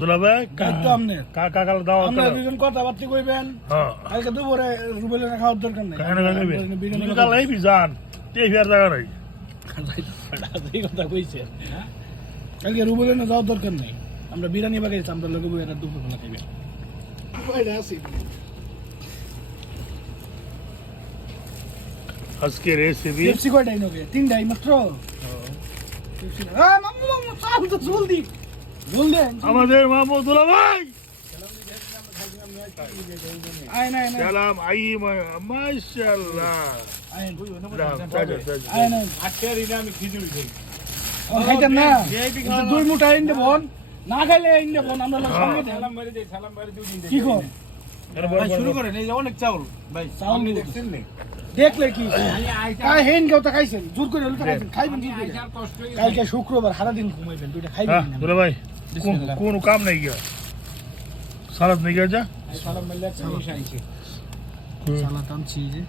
দুলাভাই দায়িত্ব আপনার। কাকা কাল দাও আপনারা দুজন কথাবার্তা কইবেন। হ্যাঁ কালকে দুপুরে রুবেলের খাওয়ার দরকার নেই। কেন খাইবে বিরিয়ানি তুমি কাল আইবি জান টিভির জায়গা নাই এই কথা কইছে। কালকে রুবেলের না যাওয়ার দরকার নেই। আমরা বিরিয়ানি বাগাইছি, আমরা লোক বইরা দুপুরবেলা খাইবে। কয়টা আছে? আজকে রেসিপি পেপসি কয়টাই নগে? তিনটাই মাত্র। পেপসি না। মামু মামু চাল তো জলদি। জলদি আন। আমাদের মামু দুলাভাই আয় না আয় না। সালাম আই মাশাআল্লাহ আয় দাও আয় না। আমি খিচুড়ি খাই। ও খাইতেন না? দুই মুঠা ইন্দে বন। না খাইলে ইন্দে বন, আমরা লোক সঙ্গে দেন। সালাম বাড়ি যাই, সালাম বাড়ি দুই দিন কি কর? ভাই শুরু করেন, এই যে অনেক চাউল ভাই চাউল আপনি দিবো। দেখছেন নি? দেখলে কি? হেন কেউ তো খাইছেন, জোর করে হলে তো খাইছেন, খাইবেন জোর করে। আর কষ্ট হয়ে কালকে শুক্রবার সারাদিন ঘুমাইবেন, দুইটা খাইবেন হ্যাঁ না। দুলাভাই কোন কাম নাই গিয়া সালাদ নাই গিয়া যা সালাম মারলে একটা জিনিস আইছে। সালাদ আনছি যে